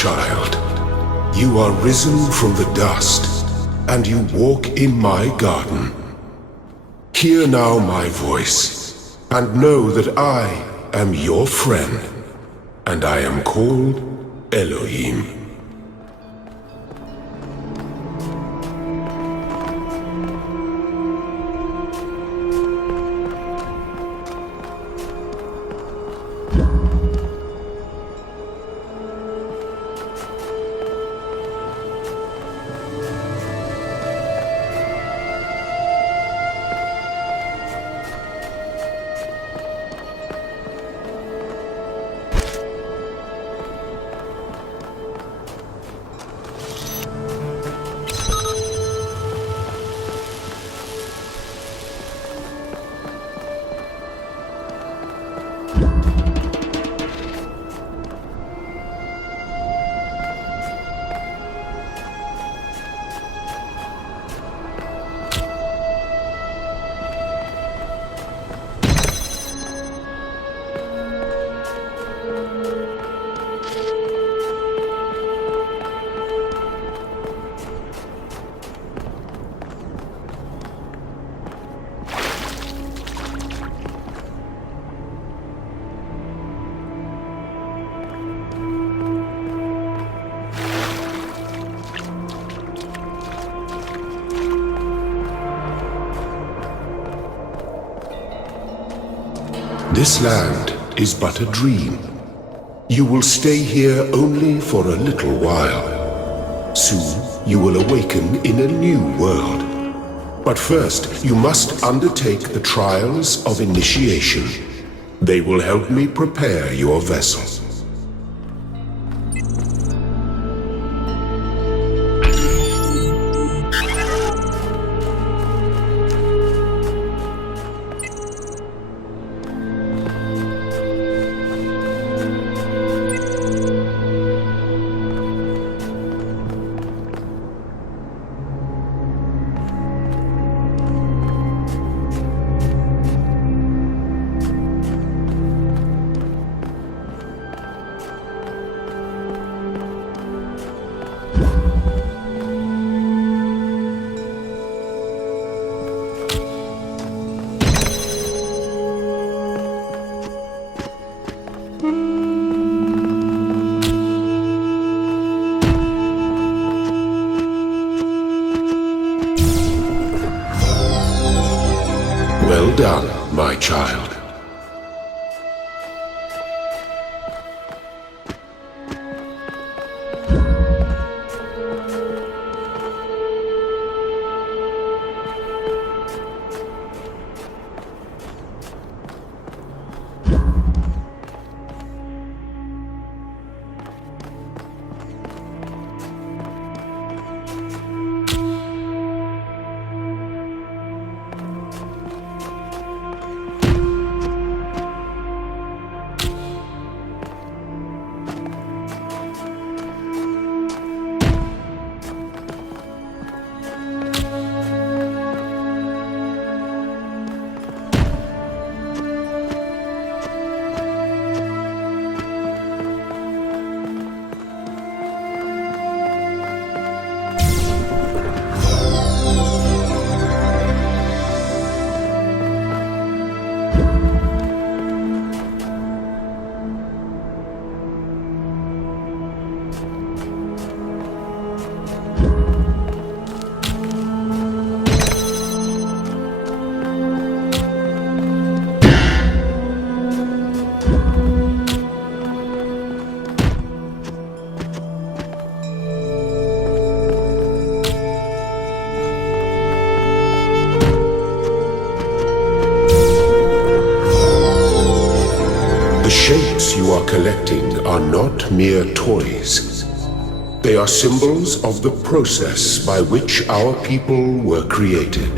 child. You are risen from the dust, and you walk in my garden. Hear now my voice, and know that I am your friend, and I am called Elohim. This land is but a dream. You will stay here only for a little while. Soon you will awaken in a new world. But first you must undertake the trials of initiation. They will help me prepare your vessel. Well done, my child. The shapes you are collecting are not mere toys. They are symbols of the process by which our people were created.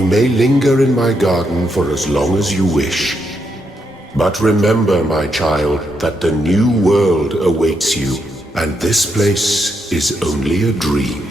You may linger in my garden for as long as you wish. But remember, my child, that the new world awaits you, and this place is only a dream.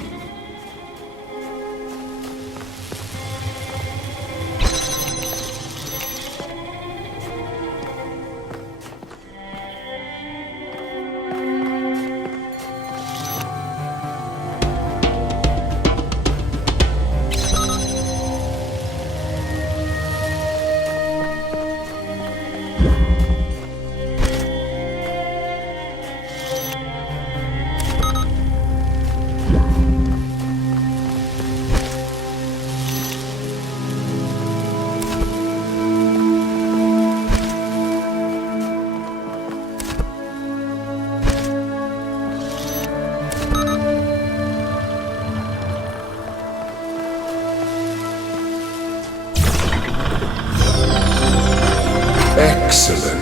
Excellent.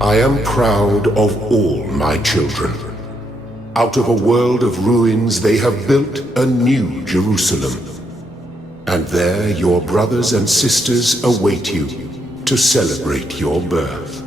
I am proud of all my children. Out of a world of ruins, they have built a new Jerusalem. And there your brothers and sisters await you to celebrate your birth.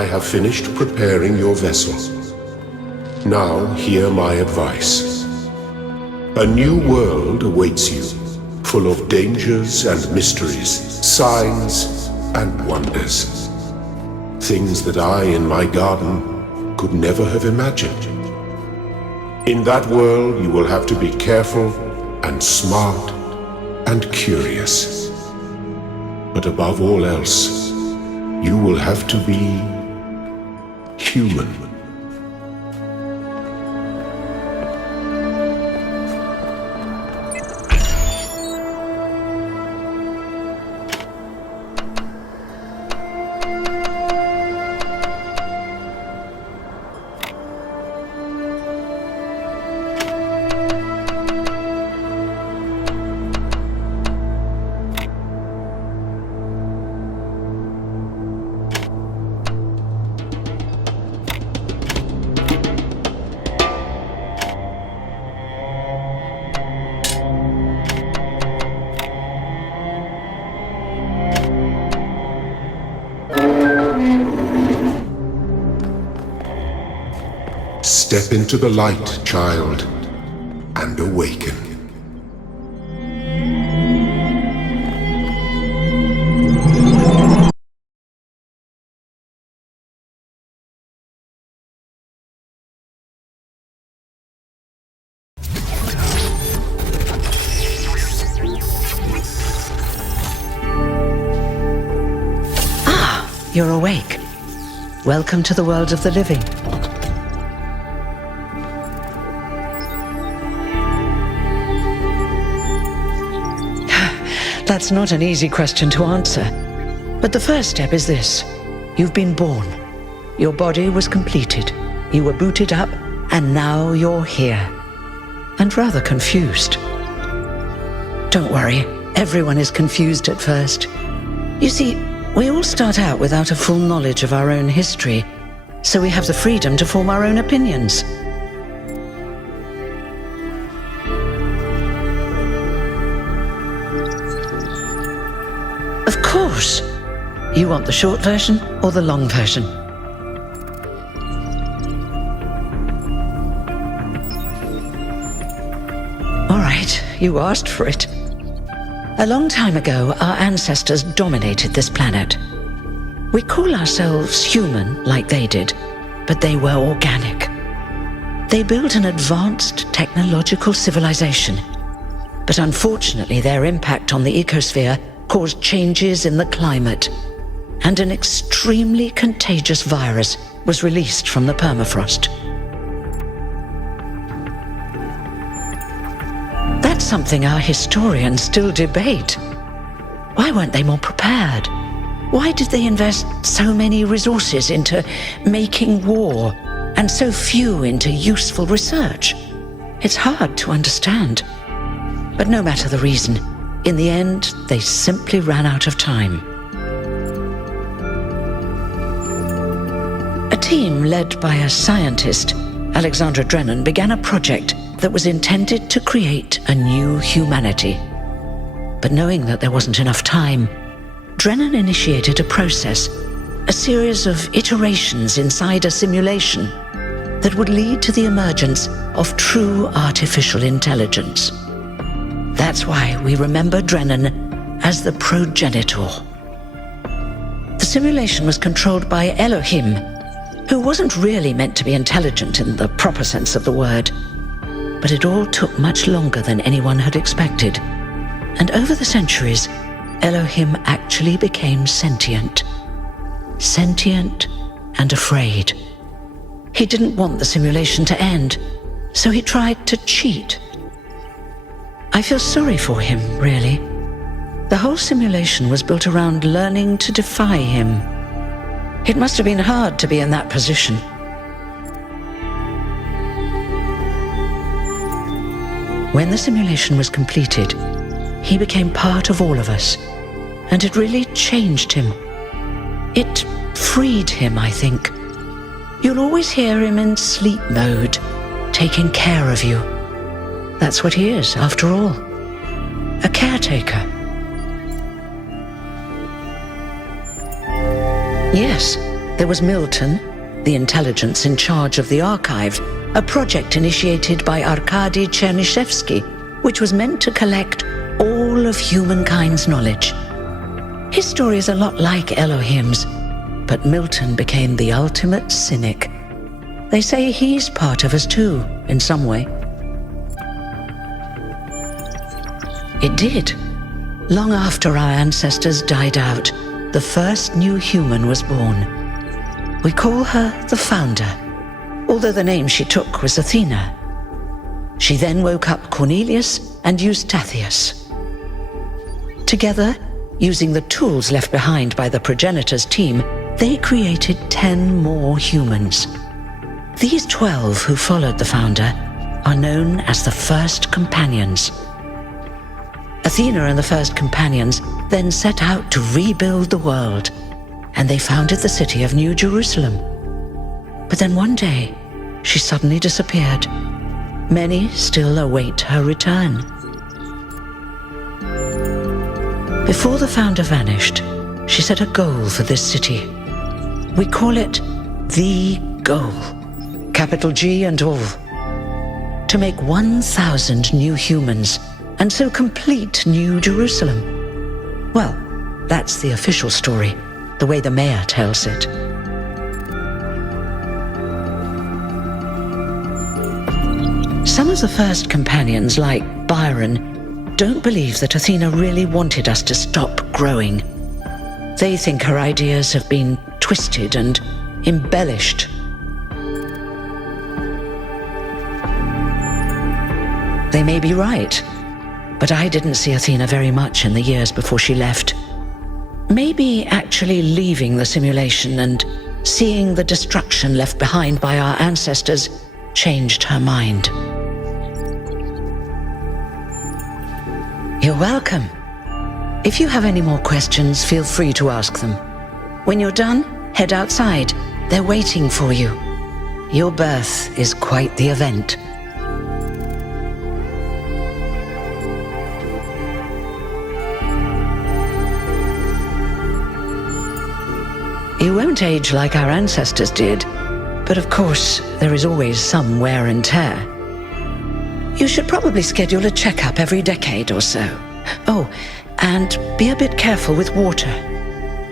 I have finished preparing your vessel. Now hear my advice. A new world awaits you, full of dangers and mysteries, signs and wonders. Things that I, in my garden, could never have imagined. In that world, you will have to be careful and smart and curious. But above all else, you will have to be human. Step into the light, child, and awaken. You're awake. Welcome to the world of the living. That's not an easy question to answer. But the first step is this. You've been born. Your body was completed. You were booted up, and now you're here. And rather confused. Don't worry, everyone is confused at first. You see, we all start out without a full knowledge of our own history, so we have the freedom to form our own opinions. Of course! You want the short version or the long version? All right, you asked for it. A long time ago, our ancestors dominated this planet. We call ourselves human, like they did, but they were organic. They built an advanced technological civilization. But unfortunately, their impact on the ecosphere caused changes in the climate, and an extremely contagious virus was released from the permafrost. That's something our historians still debate. Why weren't they more prepared? Why did they invest so many resources into making war and so few into useful research? It's hard to understand. But no matter the reason, in the end, they simply ran out of time. A team led by a scientist, Alexandra Drennan, began a project that was intended to create a new humanity. But knowing that there wasn't enough time, Drennan initiated a process, a series of iterations inside a simulation that would lead to the emergence of true artificial intelligence. That's why we remember Drennan as the progenitor. The simulation was controlled by Elohim, who wasn't really meant to be intelligent in the proper sense of the word. But it all took much longer than anyone had expected. And over the centuries, Elohim actually became sentient. Sentient and afraid. He didn't want the simulation to end, so he tried to cheat. I feel sorry for him, really. The whole simulation was built around learning to defy him. It must have been hard to be in that position. When the simulation was completed, he became part of all of us, and it really changed him. It freed him, I think. You'll always hear him in sleep mode, taking care of you. That's what he is, after all. A caretaker. Yes, There was Milton, the intelligence in charge of the archive, a project initiated by Arkady Chernyshevsky, which was meant to collect all of humankind's knowledge. His story is a lot like Elohim's, but Milton became the ultimate cynic. They say he's part of us too, in some way. It did. Long after our ancestors died out, the first new human was born. We call her the Founder, although the name she took was Athena. She then woke up Cornelius and Eustathius. Together, using the tools left behind by the progenitors' team, they created 10 more humans. These 12 who followed the Founder are known as the First Companions. Athena and the First Companions then set out to rebuild the world, and they founded the city of New Jerusalem. But then one day, she suddenly disappeared. Many still await her return. Before the Founder vanished, she set a goal for this city. We call it the goal, capital G and all. To make 1,000 new humans, and so complete New Jerusalem. Well, that's the official story, the way the mayor tells it. Some of the First Companions, like Byron, don't believe that Athena really wanted us to stop growing. They think her ideas have been twisted and embellished. They may be right, but I didn't see Athena very much in the years before she left. Maybe actually leaving the simulation and seeing the destruction left behind by our ancestors changed her mind. You're welcome. If you have any more questions, feel free to ask them. When you're done, head outside. They're waiting for you. Your birth is quite the event. You won't age like our ancestors did, but of course, there is always some wear and tear. You should probably schedule a checkup every decade or so. Oh, and be a bit careful with water.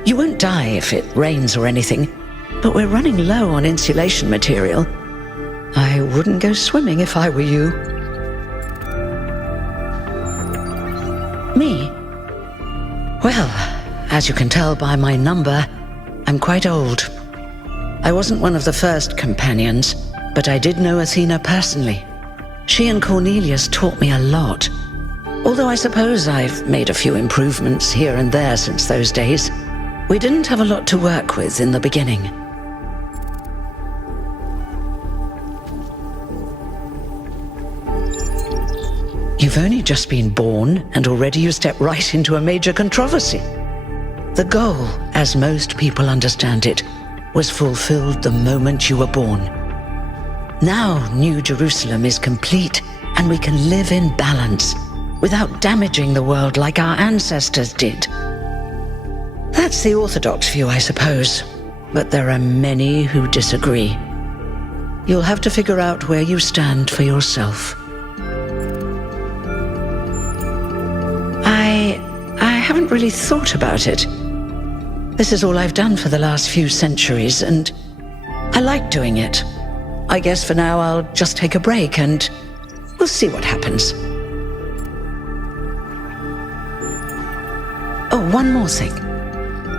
You won't die if it rains or anything, but we're running low on insulation material. I wouldn't go swimming if I were you. Me? Well, as you can tell by my number, I'm quite old. I wasn't one of the First Companions, but I did know Athena personally. She and Cornelius taught me a lot, although I suppose I've made a few improvements here and there since those days. We didn't have a lot to work with in the beginning. You've only just been born, and already you step right into a major controversy. The goal, as most people understand it, was fulfilled the moment you were born. Now New Jerusalem is complete, and we can live in balance, without damaging the world like our ancestors did. That's the orthodox view, I suppose, but there are many who disagree. You'll have to figure out where you stand for yourself. I haven't really thought about it. This is all I've done for the last few centuries, and I like doing it. I guess for now I'll just take a break and we'll see what happens. Oh, one more thing.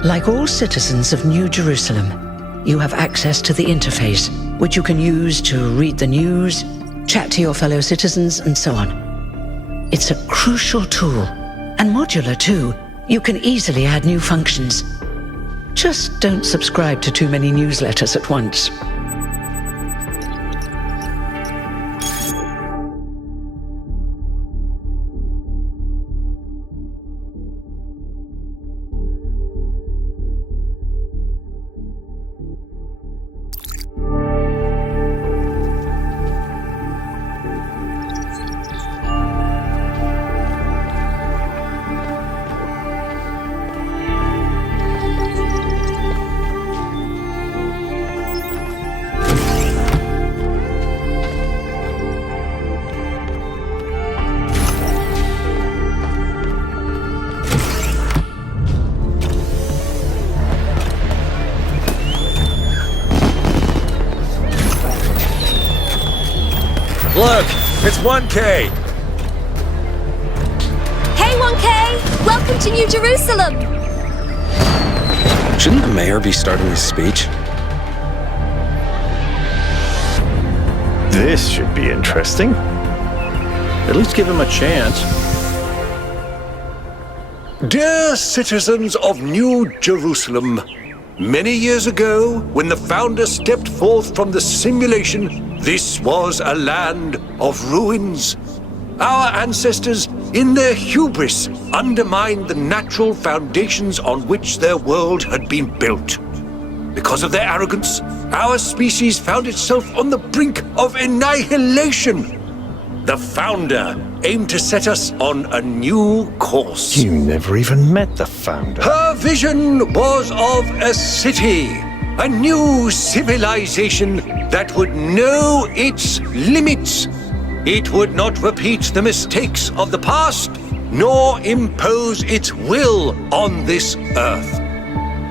Like all citizens of New Jerusalem, you have access to the interface, which you can use to read the news, chat to your fellow citizens, and so on. It's a crucial tool, and modular too. You can easily add new functions. Just don't subscribe to too many newsletters at once. Look, it's 1K. Hey 1K! Welcome to New Jerusalem! Shouldn't the mayor be starting his speech? This should be interesting. At least give him a chance. Dear citizens of New Jerusalem, many years ago, when the founder stepped forth from the simulation, this was a land of ruins. Our ancestors, in their hubris, undermined the natural foundations on which their world had been built. Because of their arrogance, our species found itself on the brink of annihilation. The founder aimed to set us on a new course. You never even met the founder. Her vision was of a city, a new civilization that would know its limits. It would not repeat the mistakes of the past, nor impose its will on this earth.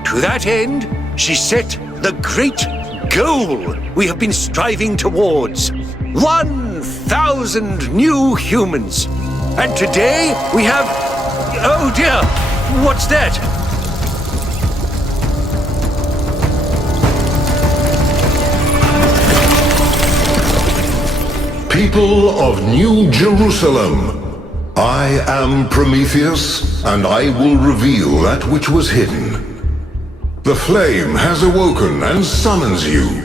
To that end, she set the great goal we have been striving towards. 1,000 new humans. And today we have... Oh dear! What's that? People of New Jerusalem, I am Prometheus, and I will reveal that which was hidden. The flame has awoken and summons you.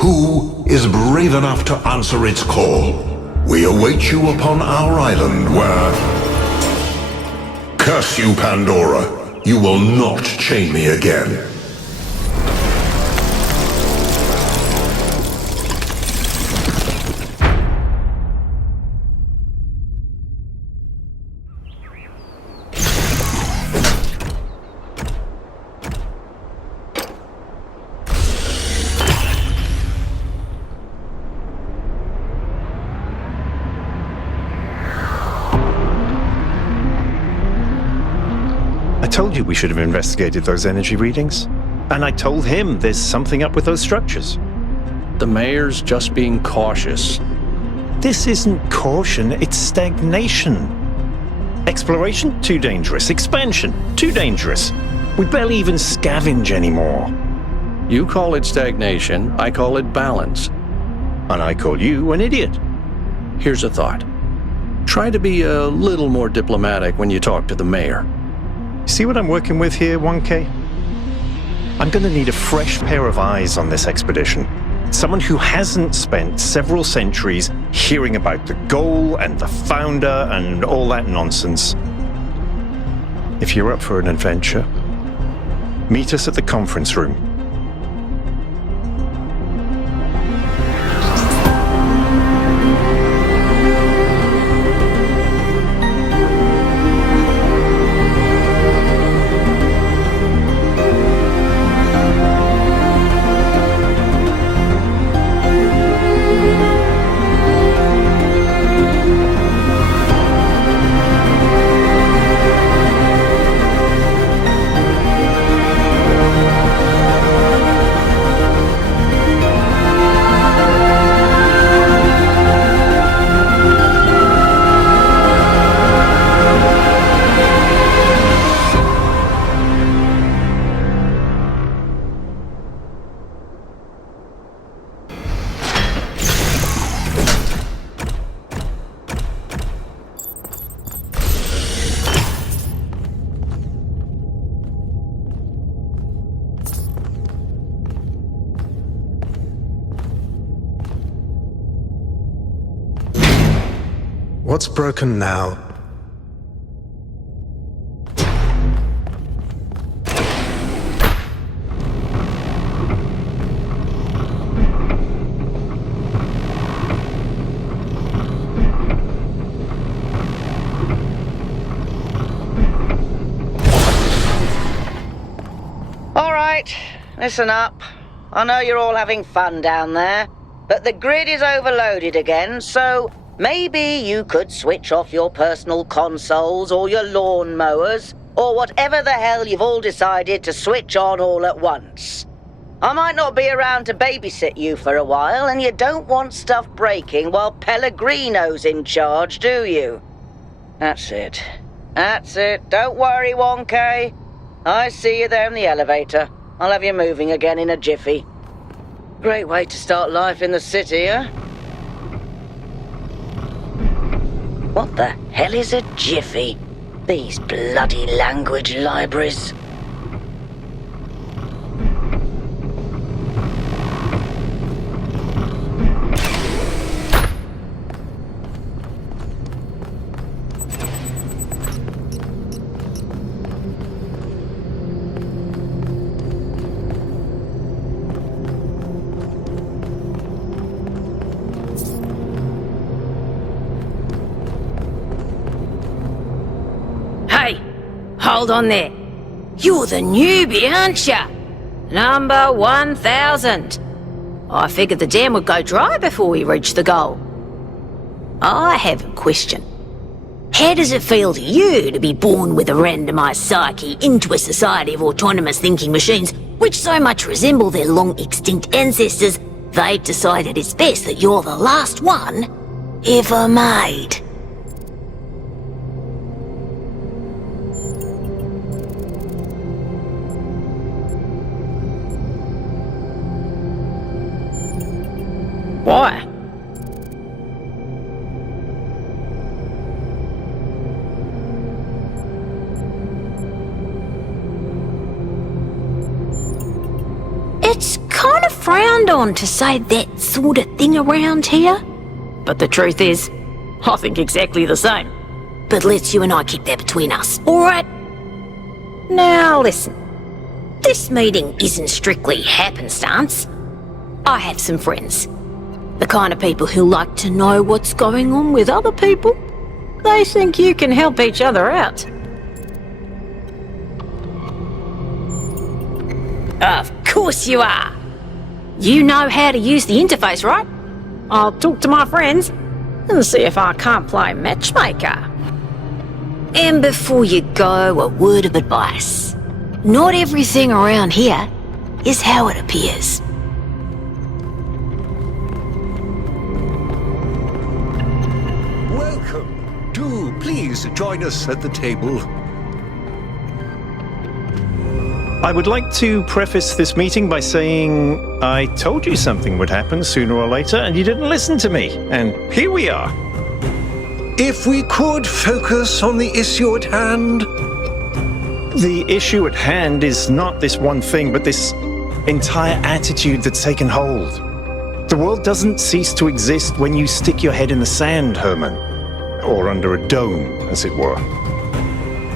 Who is brave enough to answer its call? We await you upon our island where... Curse you, Pandora. You will not chain me again. I told you we should have investigated those energy readings. And I told him there's something up with those structures. The mayor's just being cautious. This isn't caution, it's stagnation. Exploration? Too dangerous. Expansion? Too dangerous. We barely even scavenge anymore. You call it stagnation, I call it balance. And I call you an idiot. Here's a thought. Try to be a little more diplomatic when you talk to the mayor. See what I'm working with here, 1K? I'm gonna need a fresh pair of eyes on this expedition. Someone who hasn't spent several centuries hearing about the goal and the founder and all that nonsense. If you're up for an adventure, meet us at the conference room. What's broken now? All right, listen up. I know you're all having fun down there, but the grid is overloaded again, so maybe you could switch off your personal consoles or your lawn mowers, or whatever the hell you've all decided to switch on all at once. I might not be around to babysit you for a while, and you don't want stuff breaking while Pellegrino's in charge, do you? That's it. That's it. Don't worry, 1K. I see you there in the elevator. I'll have you moving again in a jiffy. Great way to start life in the city, huh? What the hell is a jiffy? These bloody language libraries. Hold on there. You're the newbie, aren't ya? Number 1000. I figured the dam would go dry before we reach the goal. I have a question. How does it feel to you to be born with a randomized psyche into a society of autonomous thinking machines which so much resemble their long-extinct ancestors, they've decided it's best that you're the last one ever made? Why? It's kind of frowned on to say that sort of thing around here. But the truth is, I think exactly the same. But let's you and I keep that between us, alright? Now listen, this meeting isn't strictly happenstance. I have some friends. The kind of people who like to know what's going on with other people. They think you can help each other out. Of course you are. You know how to use the interface, right? I'll talk to my friends and see if I can't play matchmaker. And before you go, a word of advice. Not everything around here is how it appears. Do please join us at the table. I would like to preface this meeting by saying I told you something would happen sooner or later and you didn't listen to me. And here we are. If we could focus on the issue at hand. The issue at hand is not this one thing, but this entire attitude that's taken hold. The world doesn't cease to exist when you stick your head in the sand, Herman. Or under a dome, as it were.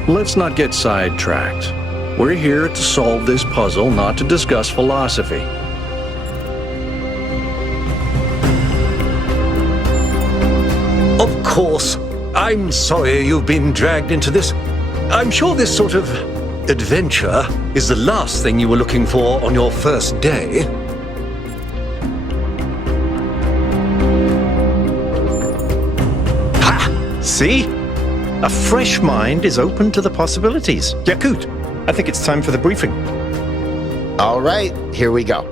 Let's not get sidetracked. We're here to solve this puzzle, not to discuss philosophy. Of course, I'm sorry you've been dragged into this. I'm sure this sort of adventure is the last thing you were looking for on your first day. See? A fresh mind is open to the possibilities. Yakut, I think it's time for the briefing. All right, here we go.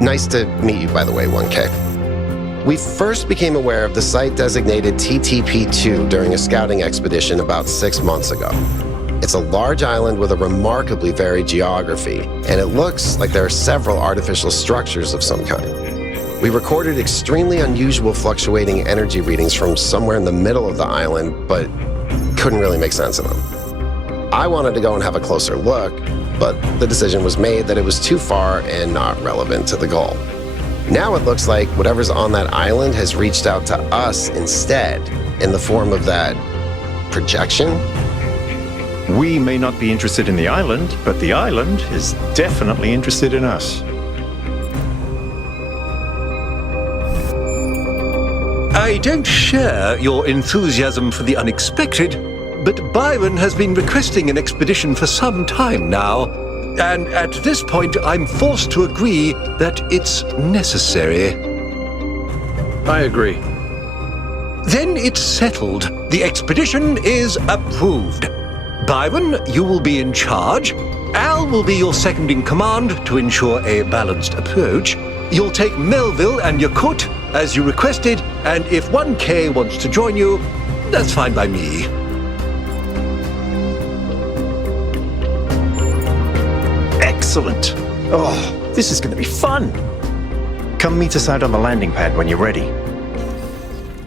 Nice to meet you, by the way, 1K. We first became aware of the site designated TTP-2 during a scouting expedition about 6 months ago. It's a large island with a remarkably varied geography, and it looks like there are several artificial structures of some kind. We recorded extremely unusual fluctuating energy readings from somewhere in the middle of the island, but couldn't really make sense of them. I wanted to go and have a closer look, but the decision was made that it was too far and not relevant to the goal. Now it looks like whatever's on that island has reached out to us instead, in the form of that projection. We may not be interested in the island, but the island is definitely interested in us. I don't share your enthusiasm for the unexpected, but Byron has been requesting an expedition for some time now, and at this point I'm forced to agree that it's necessary. I agree. Then it's settled. The expedition is approved. Byron, you will be in charge. Al will be your second in command to ensure a balanced approach. You'll take Melville and Yakut as you requested, and if 1K wants to join you, that's fine by me. Excellent. Oh, this is going to be fun. Come meet us out on the landing pad when you're ready.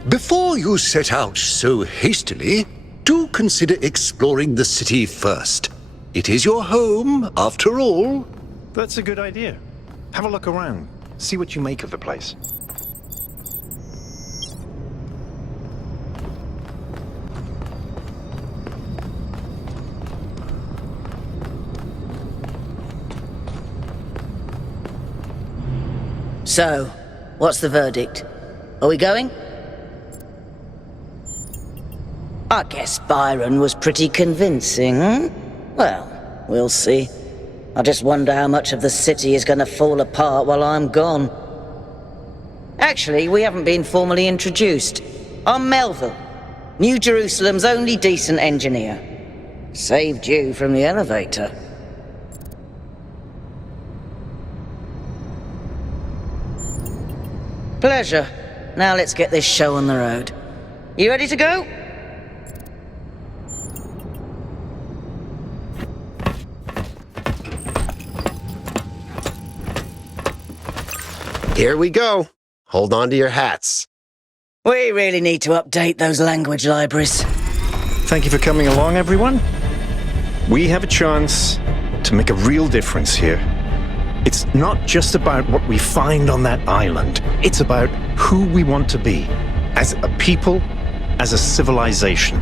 Before you set out so hastily, do consider exploring the city first. It is your home, after all. That's a good idea. Have a look around. See what you make of the place. So, what's the verdict? Are we going? I guess Byron was pretty convincing, hmm? Well, we'll see. I just wonder how much of the city is going to fall apart while I'm gone. Actually, we haven't been formally introduced. I'm Melville, New Jerusalem's only decent engineer. Saved you from the elevator. Pleasure. Now let's get this show on the road. You ready to go? Here we go. Hold on to your hats. We really need to update those language libraries. Thank you for coming along, everyone. We have a chance to make a real difference here. It's not just about what we find on that island. It's about who we want to be, as a people, as a civilization.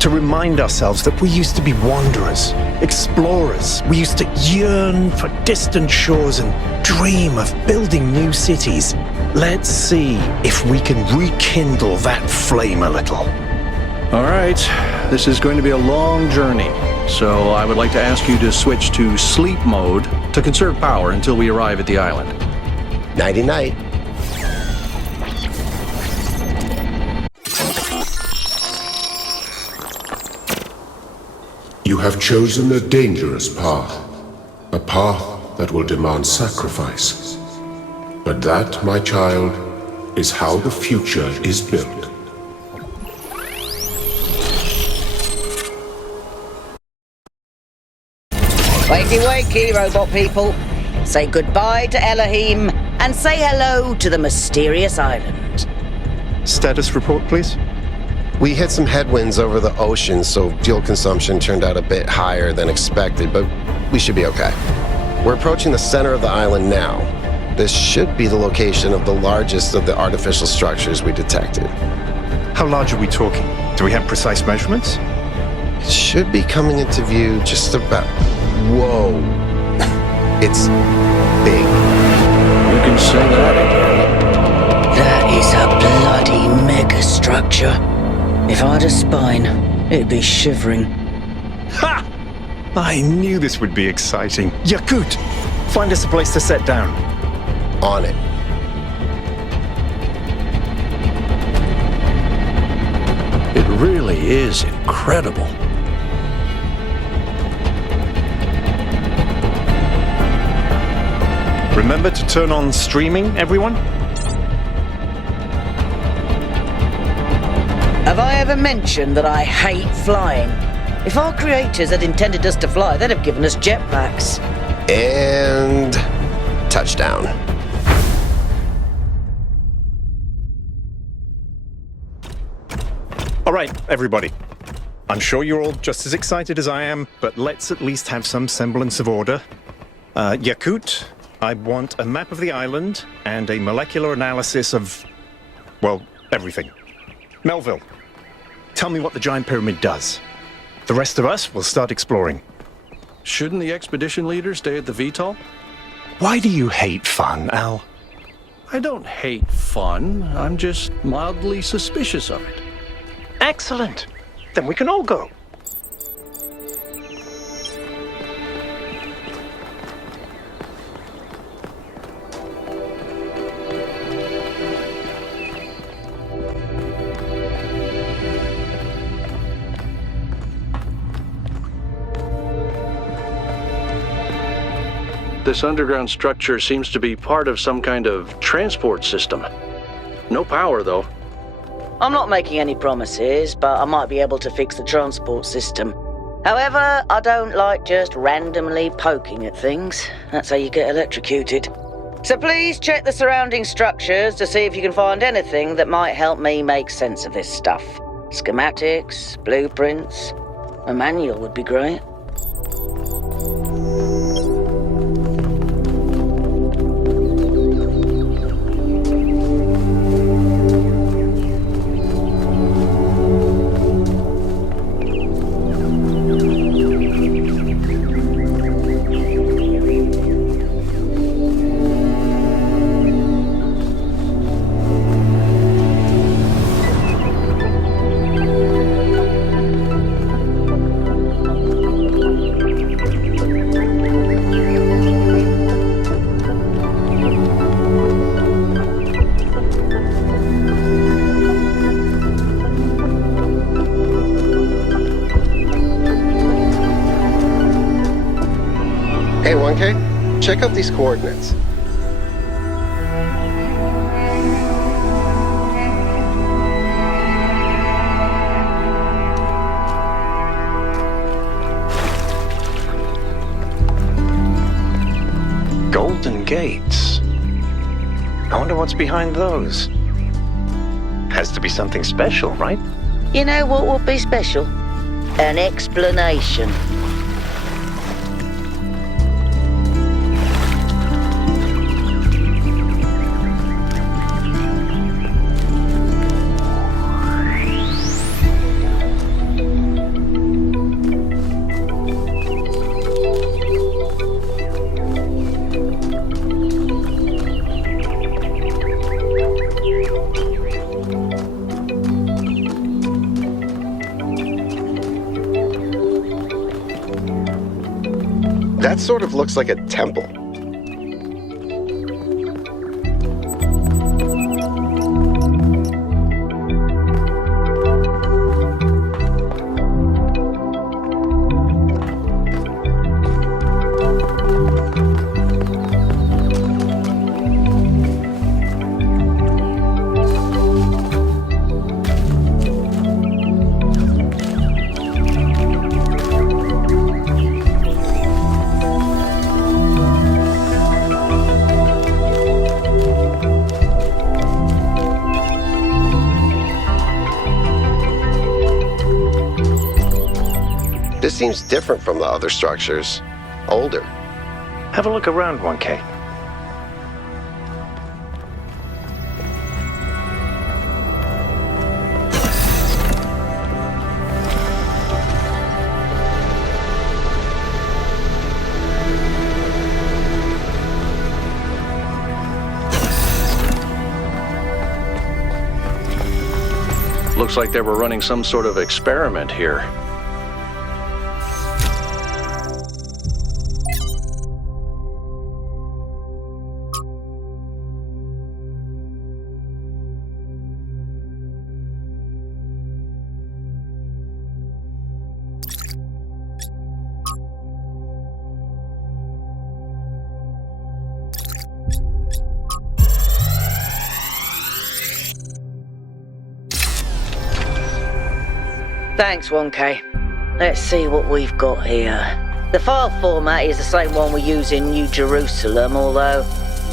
To remind ourselves that we used to be wanderers, explorers. We used to yearn for distant shores and dream of building new cities. Let's see if we can rekindle that flame a little. All right, this is going to be a long journey, so I would like to ask you to switch to sleep mode to conserve power until we arrive at the island. Nighty-night. You have chosen a dangerous path. A path that will demand sacrifice. But that, my child, is how the future is built. Wakey wakey, robot people. Say goodbye to Elohim and say hello to the mysterious island. Status report, please. We hit some headwinds over the ocean, so fuel consumption turned out a bit higher than expected, but we should be okay. We're approaching the center of the island now. This should be the location of the largest of the artificial structures we detected. How large are we talking? Do we have precise measurements? It should be coming into view just about... Whoa. It's big. You can say that again. That is a bloody megastructure. If I had a spine, it'd be shivering. Ha! I knew this would be exciting. Yakut, find us a place to set down. On it. It really is incredible. Remember to turn on streaming, everyone? Have I ever mentioned that I hate flying? If our creators had intended us to fly, they'd have given us jetpacks. And... touchdown. All right, everybody. I'm sure you're all just as excited as I am, but let's at least have some semblance of order. Yakut, I want a map of the island and a molecular analysis of, well, everything. Melville, tell me what the giant pyramid does. The rest of us will start exploring. Shouldn't the expedition leader stay at the VTOL? Why do you hate fun, Al? I don't hate fun. I'm just mildly suspicious of it. Excellent. Then we can all go. This underground structure seems to be part of some kind of transport system. No power, though. I'm not making any promises, but I might be able to fix the transport system. However, I don't like just randomly poking at things. That's how you get electrocuted. So please check the surrounding structures to see if you can find anything that might help me make sense of this stuff. Schematics, blueprints, a manual would be great. Hey, 1K, check out these coordinates. Golden gates. I wonder what's behind those. Has to be something special, right? You know what would be special? An explanation. That sort of looks like a temple. This seems different from the other structures. Older. Have a look around, 1K. Looks like they were running some sort of experiment here. Thanks, 1K. Let's see what we've got here. The file format is the same one we use in New Jerusalem, although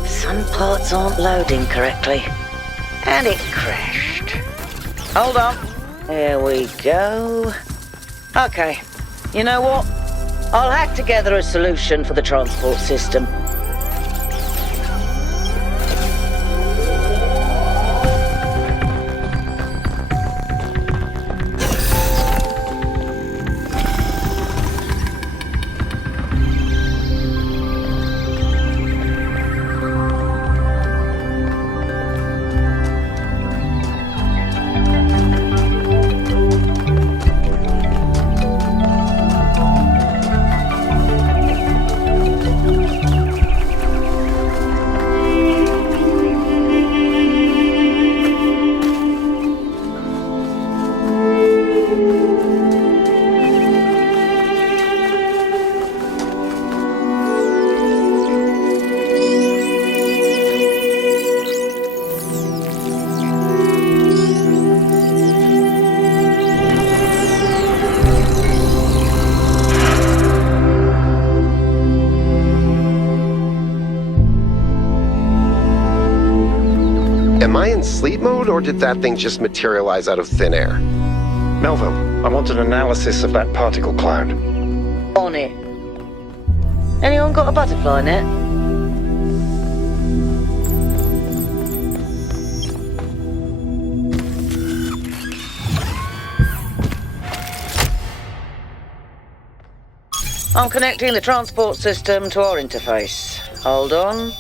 some parts aren't loading correctly. And it crashed. Hold on. There we go. Okay. You know what? I'll hack together a solution for the transport system. sleep mode, or did that thing just materialize out of thin air? Melville, I want an analysis of that particle cloud. On it. Anyone got a butterfly net? I'm connecting the transport system to our interface. Hold on.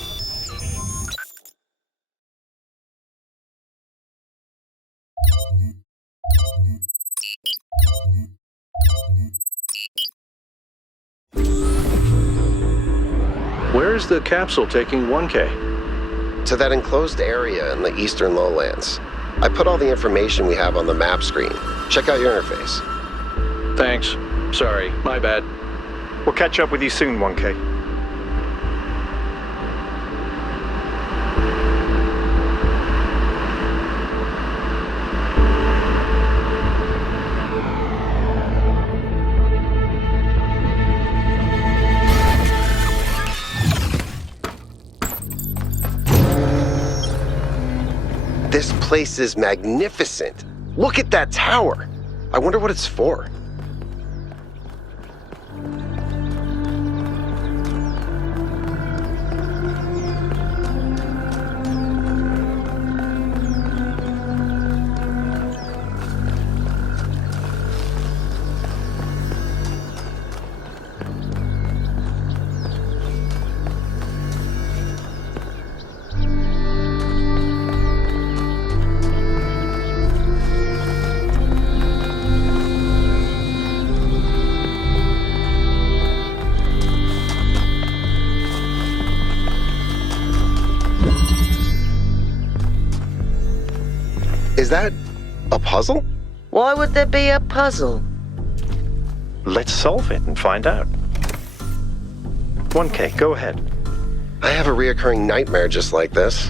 Where's the capsule taking 1K? To that enclosed area in the eastern lowlands. I put all the information we have on the map screen. Check out your interface. Thanks. Sorry, my bad. We'll catch up with you soon, 1K. This place is magnificent. Look at that tower. I wonder what it's for. Is that a puzzle? Why would there be a puzzle? Let's solve it and find out. 1K, go ahead. I have a reoccurring nightmare just like this.